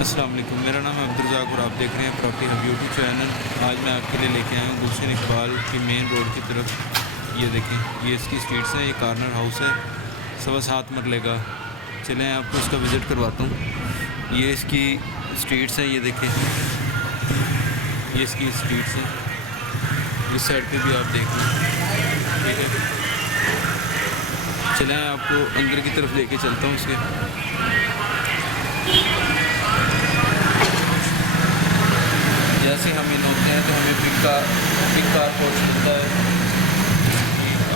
अस्सलाम वालेकुम, मेरा नाम है अब्दुर्रज़ाक और आप देख रहे हैं प्रॉपर्टी हब यूट्यूब चैनल। आज मैं आपके लिए लेके आया हूँ गुलशन इकबाल की मेन रोड की तरफ। ये देखें, ये इसकी स्ट्रीट्स हैं। ये कॉर्नर हाउस है, 7.25 मरले का। चलें आपको उसका विज़िट करवाता हूँ। ये इसकी स्ट्रीट्स हैं, ये देखें, ये इसकी स्ट्रीट्स हैं। इस साइड पे भी आप देख लें, ठीक है। चलें आपको अंदर की तरफ लेके चलता हूँ इसके। जैसे हम इन होते हैं तो हमें पिक कार कोच मिलता है,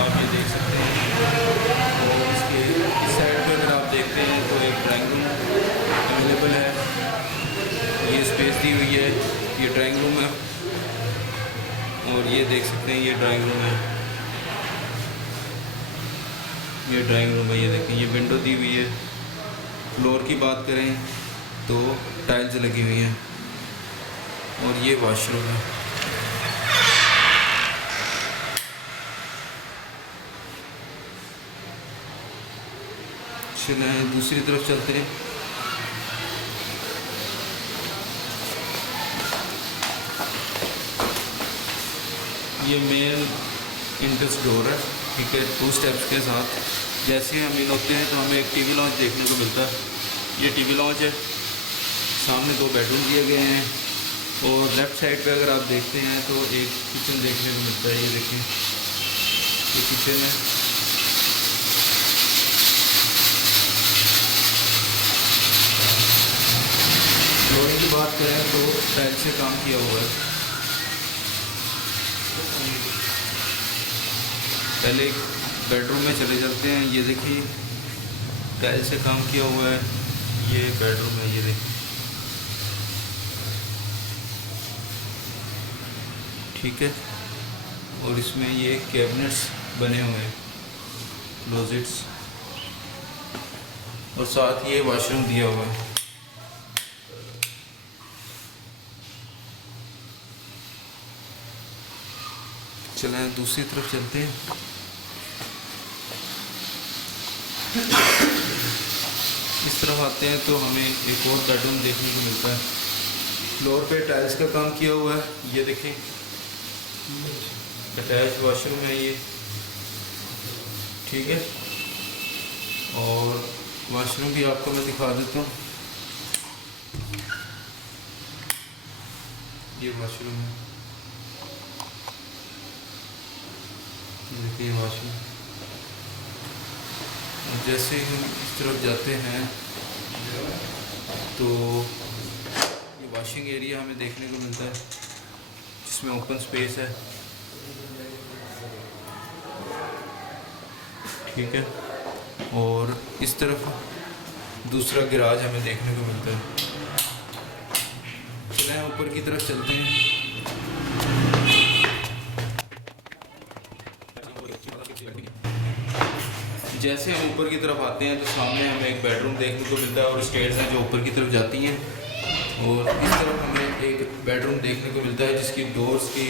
आप ये देख सकते हैं। और इसके इस साइड पे अगर आप देखते हैं तो एक ड्राइंग रूम अवेलेबल है। ये स्पेस दी हुई है, ये ड्राइंग रूम है। और ये देख सकते हैं, ये ड्राइंग रूम है, ये ड्राइंग रूम है। ये देखें, ये विंडो दी हुई है। फ्लोर की बात करें तो टाइल्स लगी हुई हैं। और ये वॉशरूम है। चलें दूसरी तरफ चलते हैं। ये मेन इंट्रेंस डोर है, ठीक है, 2 स्टेप्स के साथ। जैसे हम इन होते हैं तो हमें एक टीवी लॉन्च देखने को मिलता है। ये टीवी लॉन्च है, सामने 2 बेडरूम दिए गए हैं। और लेफ़्ट साइड पे अगर आप देखते हैं तो एक किचन देखने को मिलता है। ये देखिए, ये किचन है। फ्लोरिंग की बात करें तो टाइल्स से काम किया हुआ है। पहले एक बेडरूम में चले जाते हैं। ये देखिए, टाइल्स से काम किया हुआ है। ये बेडरूम है, ये देखिए, ठीक है। और इसमें ये कैबिनेट्स बने हुए हैं, क्लोजेट्स, और साथ ये वॉशरूम दिया हुआ है। चलें दूसरी तरफ चलते हैं। इस तरफ आते हैं तो हमें एक और बेडरूम देखने को मिलता है। फ्लोर पे टाइल्स का काम किया हुआ है। ये देखें, अटैच वॉशरूम है ये, ठीक है। और वॉशरूम भी आपको मैं दिखा देता हूँ। ये वॉशरूम है, देखिए वॉशरूम। जैसे ही हम इस तरफ जाते हैं तो ये वॉशिंग एरिया हमें देखने को मिलता है, जिसमें ओपन स्पेस है, ठीक है। और इस तरफ दूसरा गिराज हमें देखने को मिलता है। चलें ऊपर की तरफ चलते हैं। जैसे हम ऊपर की तरफ आते हैं तो सामने हमें एक बेडरूम देखने को मिलता है और स्टेयर्स हैं जो ऊपर की तरफ जाती हैं। और इस तरफ हमें एक बेडरूम देखने को मिलता है जिसकी डोर्स की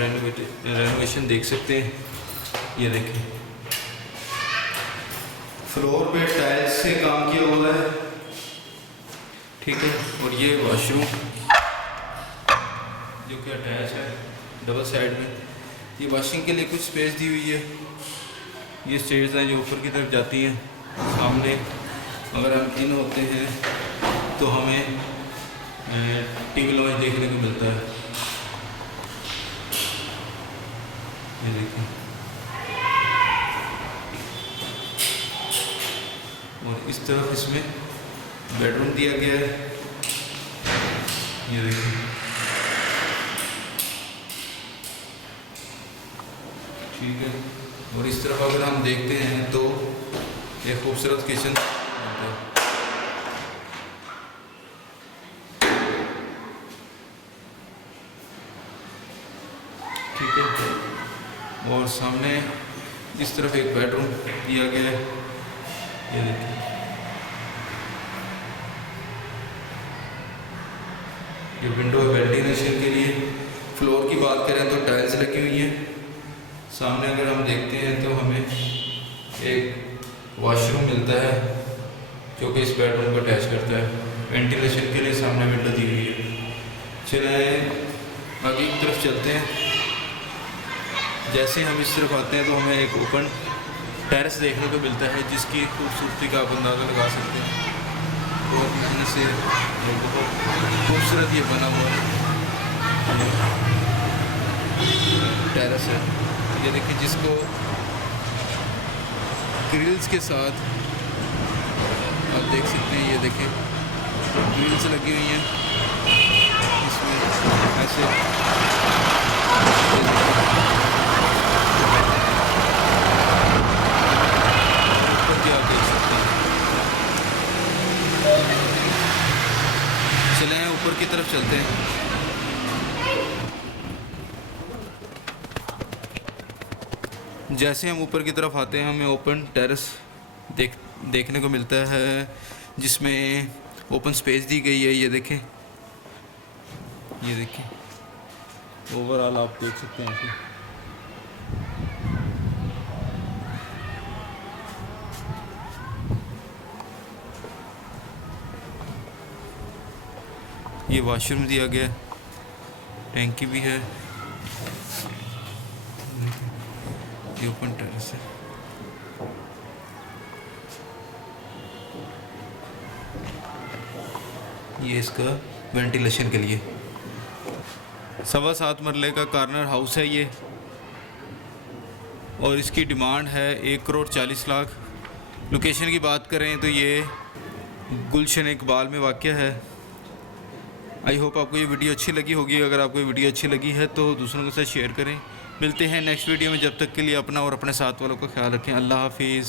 रेनोवेशन देख सकते हैं। ये देखें, फ्लोर पे टाइल्स से काम किया हुआ है, ठीक है। और ये वॉशरूम जो कि अटैच है डबल साइड में। ये वॉशिंग के लिए कुछ स्पेस दी हुई है। ये स्टेयर्स हैं जो ऊपर की तरफ जाती हैं। सामने अगर हम इन होते हैं तो हमें टीवी लॉन्च देखने को मिलता है। ये देखिए, और इस तरफ इसमें बेडरूम दिया गया है। ये देखिए, ठीक है। और इस तरफ अगर हम देखते हैं तो एक खूबसूरत किचन, ठीक है। और सामने इस तरफ एक बेडरूम दिया गया है। ये देखिए, ये विंडो है वेंटिलेशन के लिए। फ्लोर की बात करें तो टाइल्स लगी हुई हैं। सामने अगर हम देखते हैं तो हमें एक वॉशरूम मिलता है जो कि इस बेडरूम को अटैच करता है। वेंटिलेशन के लिए सामने विंडो दी हुई है। चले आगे की तरफ चलते हैं। जैसे हम इस तरफ आते हैं तो हमें एक ओपन टेरेस देखने को मिलता है, जिसकी खूबसूरती का आप अंदाज़ा लगा सकते हैं। बहुत मेहनत से बहुत खूबसूरत ये बना हुआ है टेरेस है। ये देखिए, जिसको ग्रिल्स के साथ आप देख सकते हैं। ये देखें, ग्रिल्स लगी हुई हैं इसमें ऐसे। ऊपर भी आप देख सकते हैं। चले हैं ऊपर की तरफ चलते हैं। जैसे हम ऊपर की तरफ आते हैं हमें ओपन टेरेस देखने को मिलता है, जिसमें ओपन स्पेस दी गई है। ये देखें, ये देखें, ओवरऑल आप देख सकते हैं ऐसे। ये वॉशरूम दिया गया, टैंकी भी है। ये ओपन टेरेस है। ये इसका वेंटिलेशन के लिए 7.25 मरले का कॉर्नर हाउस है ये, और इसकी डिमांड है 1,40,00,000। लोकेशन की बात करें तो ये गुलशन इकबाल में वाक़या है। आई होप आपको ये वीडियो अच्छी लगी होगी। अगर आपको ये वीडियो अच्छी लगी है तो दूसरों के साथ शेयर करें। मिलते हैं नेक्स्ट वीडियो में। जब तक के लिए अपना और अपने साथ वालों का ख्याल रखें। अल्लाह हाफिज़।